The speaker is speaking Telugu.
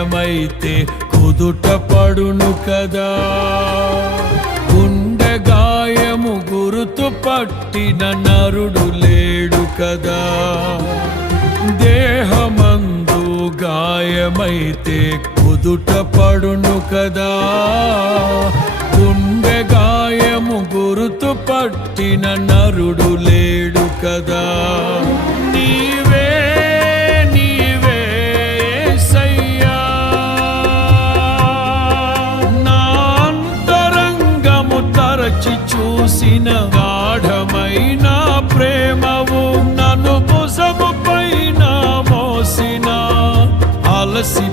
గాయమైతే కుదుట పడును కదా. గుండె గాయము గురుతు పట్టిన నరుడు లేడు కదా. దేహమందు గాయమైతే కుదుట పడును కదా. గుండె గాయము గురుతు పట్టిన నరుడు లేడు కదా. నీవే నీవే యేసయ్యా, నా అంతరంగము తరచి చూసిన గాఢమైన ప్రేమవు, నన్ను భుజము పైన మోసిన అలసి